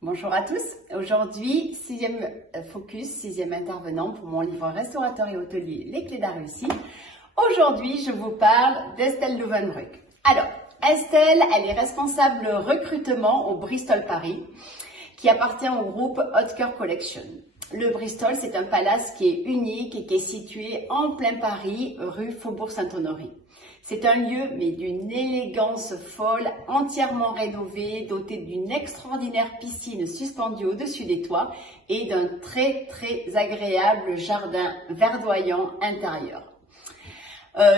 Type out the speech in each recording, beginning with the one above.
Bonjour à tous. Aujourd'hui, sixième focus, sixième intervenant pour mon livre Restaurateur et hôtelier, les clés de la réussite. Aujourd'hui, je vous parle d'Estelle Louvenbruck. Alors, Estelle, elle est responsable recrutement au Bristol Paris, qui appartient au groupe Hotker Collection. Le Bristol, c'est un palace qui est unique et qui est situé en plein Paris, rue Faubourg-Saint-Honoré. C'est un lieu, mais d'une élégance folle, entièrement rénové, doté d'une extraordinaire piscine suspendue au-dessus des toits et d'un très agréable jardin verdoyant intérieur.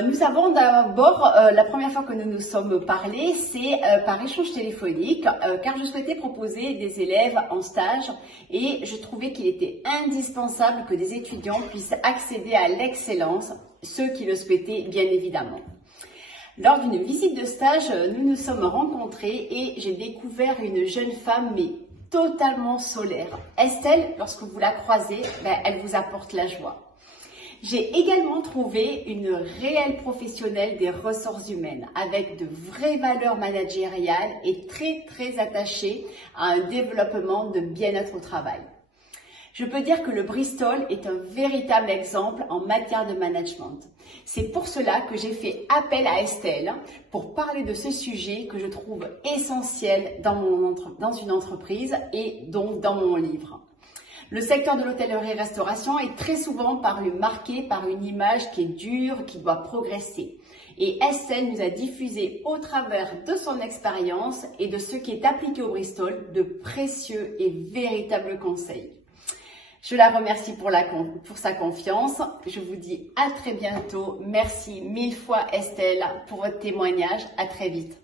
Nous avons d'abord, la première fois que nous nous sommes parlé, c'est par échange téléphonique, car je souhaitais proposer des élèves en stage et je trouvais qu'il était indispensable que des étudiants puissent accéder à l'excellence, ceux qui le souhaitaient bien évidemment. Lors d'une visite de stage, nous nous sommes rencontrés et j'ai découvert une jeune femme, mais totalement solaire. Estelle, lorsque vous la croisez, elle vous apporte la joie. J'ai également trouvé une réelle professionnelle des ressources humaines avec de vraies valeurs managériales et très attachée à un développement de bien-être au travail. Je peux dire que le Bristol est un véritable exemple en matière de management. C'est pour cela que j'ai fait appel à Estelle pour parler de ce sujet que je trouve essentiel dans une entreprise et donc dans mon livre. Le secteur de l'hôtellerie-restauration est très souvent marqué par une image qui est dure, qui doit progresser. Et Estelle nous a diffusé au travers de son expérience et de ce qui est appliqué au Bristol de précieux et véritables conseils. Je la remercie pour sa confiance. Je vous dis à très bientôt. Merci mille fois Estelle pour votre témoignage. À très vite.